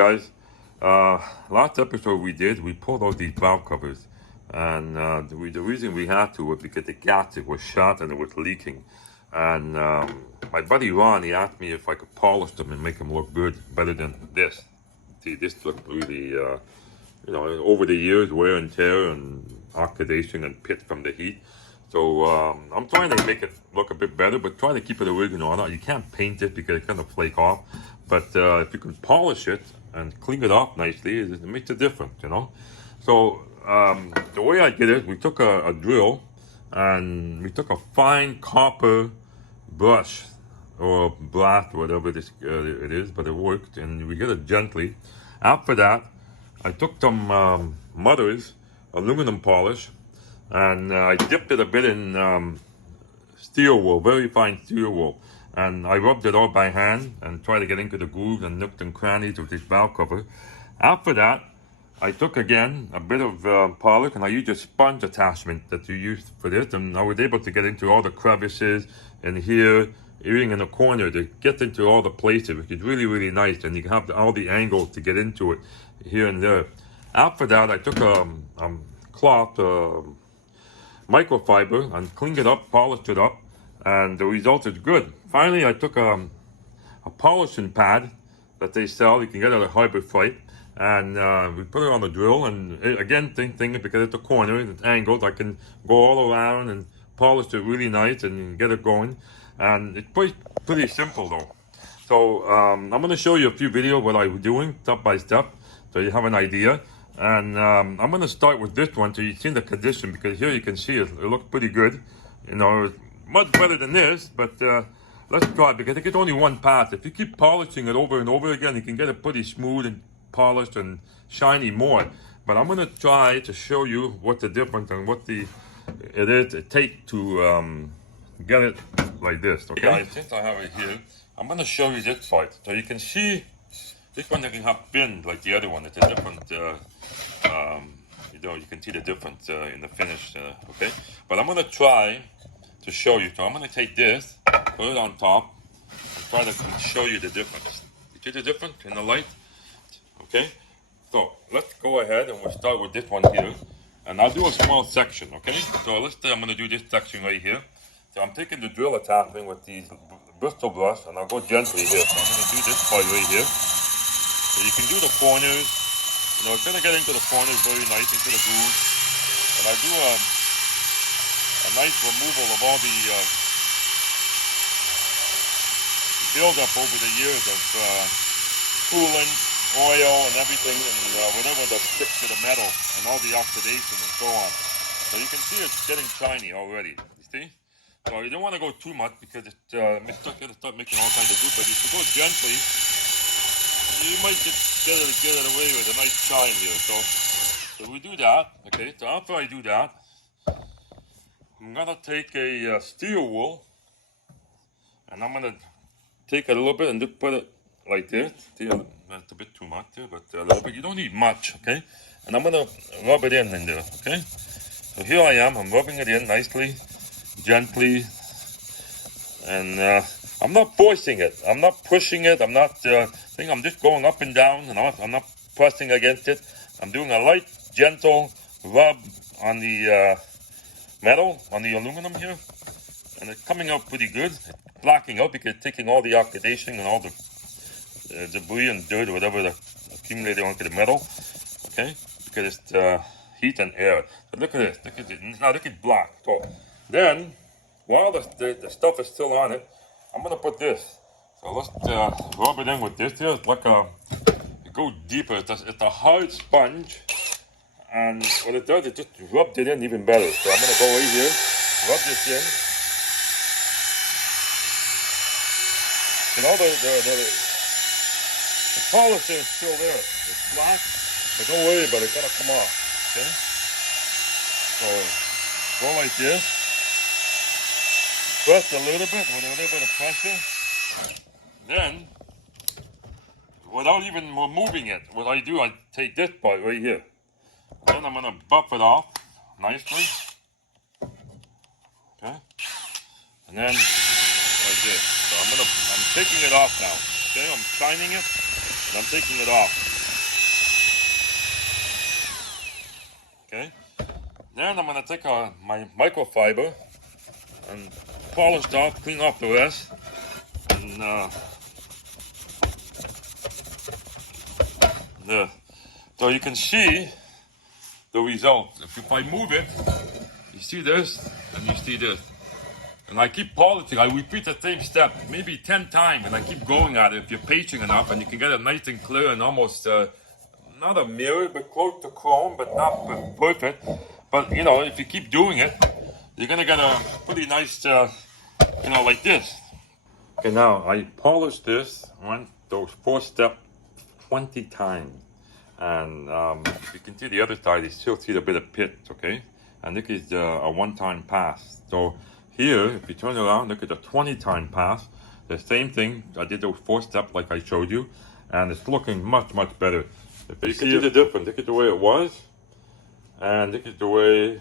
guys, last episode we pulled out these valve covers, and the reason we had to was because the gasket was shot and it was leaking. And my buddy Ron, he asked me if I could polish them and make them look good, better than this. See, this looked really, over the years, wear and tear and oxidation and pit from the heat. So I'm trying to make it look a bit better, but try to keep it original. You can't paint it because it's going to flake off. But if you can polish it and clean it up nicely, it makes a difference, So the way I did it, we took a drill and we took a fine copper brush or blast, whatever it is, but it worked, and we did it gently. After that, I took some Mother's aluminum polish, and I dipped it a bit in steel wool, very fine steel wool, and I rubbed it all by hand and tried to get into the grooves and nooks and crannies with this valve cover. After that, I took again a bit of polish, and I used a sponge attachment that you use for this, and I was able to get into all the crevices and here, even in the corner, to get into all the places, which is really, really nice, and you can have all the angles to get into it here and there. After that, I took a cloth, microfiber, and cleaned it up, polished it up, and the result is good. Finally, I took a polishing pad that they sell. You can get it at Harbor Freight, and we put it on the drill, and again, thing because it's a corner, it's angled, I can go all around and polish it really nice and get it going. And it's pretty simple though. So I'm going to show you a few videos what I'm doing step by step, so you have an idea. And I'm going to start with this one so you see the condition, because here you can see it looks pretty good. It's much better than this, but let's try it, because I think it's only one pass. If you keep polishing it over and over again, you can get it pretty smooth and polished and shiny more. But I'm going to try to show you what the difference and what it is to take to get it like this. Okay, guys, since I have it here, I'm going to show you this part. So you can see this one doesn't have bend like the other one. It's a different, you can see the difference in the finish, okay? But I'm going to try to show you. So I'm going to take this, put it on top, and try to show you the difference. You see the difference in the light? Okay? So let's go ahead and we'll start with this one here. And I'll do a small section, okay? So I'm going to do this section right here. So I'm taking the drill attachment with these Bristol brush, and I'll go gently here. So I'm going to do this part right here. So you can do the corners. It's going to get into the corners very nice, into the groove. And I do a nice removal of all the build-up over the years of coolant, oil, and everything, and whatever that sticks to the metal, and all the oxidation and so on. So you can see it's getting shiny already. You see? So you don't want to go too much, because it's going to start making all kinds of goop. But if you go gently, you might just get it away with a nice shine here. So we do that. Okay. So after I do that, I'm gonna take a steel wool, and I'm gonna take a little bit and just put it like this. See, that's a bit too much there, but a little bit. You don't need much. Okay. And I'm gonna rub it in there. Okay. So here I am. I'm rubbing it in nicely, gently, and I'm not forcing it. I'm not pushing it. I'm not I'm just going up and down, and I'm not pressing against it. I'm doing a light, gentle rub on the metal, on the aluminum here, and it's coming out pretty good. It's blacking out because it's taking all the oxidation and all the debris and dirt or whatever that's accumulated onto the metal. Okay, because it's heat and air. So look at this. Look at it. Now look at black. So then, while the stuff is still on it, I'm gonna put this. So let's rub it in with this here. It's like it goes deeper. It's a hard sponge, and what it does, it just rubs it in even better. So I'm gonna go right here, rub this in. And all the polish is still there. It's black, but don't worry about it. It's gonna come off. Okay. So go like this. Press a little bit with a little bit of pressure. Then, without even moving it, what I do, I take this part right here. Then I'm going to buff it off nicely. Okay? And then, like this. So I'm taking it off now. Okay? I'm shining it, and I'm taking it off. Okay. Then I'm gonna take my microfiber and polish it off, clean off the rest, and so you can see the result. If I move it, you see this and you see this. And I keep polishing, I repeat the same step maybe 10 times, and I keep going at it if you're patient enough, and you can get it nice and clear and almost not a mirror, but close to chrome, but not perfect. But you know, if you keep doing it, you're gonna get a pretty nice, you know, like this. Okay, now I polished this those 4 steps 20 times, and if you can see the other side, you still see a bit of pit. Okay, and this is a one-time pass. So here, if you turn around, look at the 20-time pass. The same thing. I did those 4 steps like I showed you, and it's looking much, much better. If you see the difference, look at the way it was, and look at the way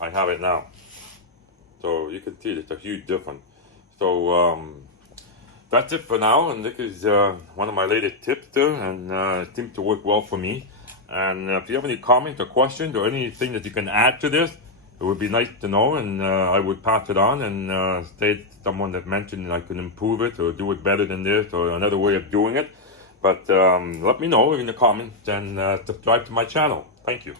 I have it now. So you can see it's a huge difference. So that's it for now, and this is one of my latest tips there, and it seems to work well for me. And if you have any comments or questions or anything that you can add to this, it would be nice to know, and I would pass it on and say to someone that mentioned I can improve it or do it better than this or another way of doing it. But let me know in the comments and subscribe to my channel. Thank you.